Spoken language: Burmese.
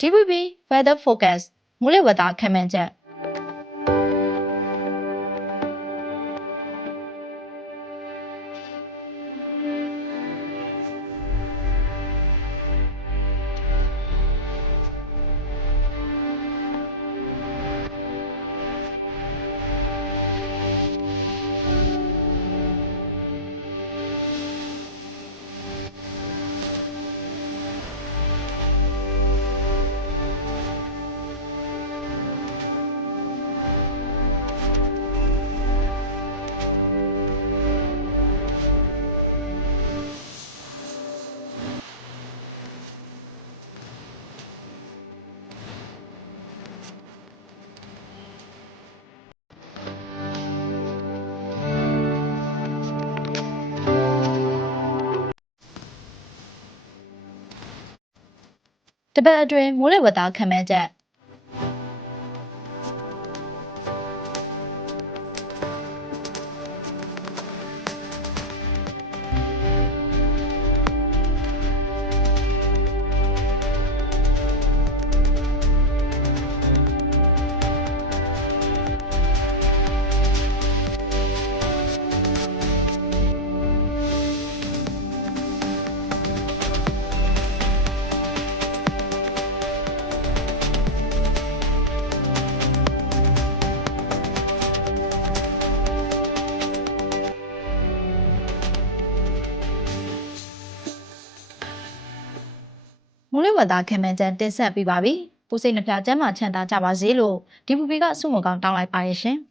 DVB Weather Focus မိုးလေဝသခန့်မှန်းချက် တပတ်အတွင်းမိုးလေဝသခန့်မှန်းချက် မိုးလေဝသခန့်မှန်းချက်တင်ဆက်ပြီးပါပြီ။ပူစိတ်နှပြကျမ်းမာချမ်းသာကြပါစေလို့ DVB ကဆုမွန်ကောင်းတောင်းလိုက်ပါရရှင်။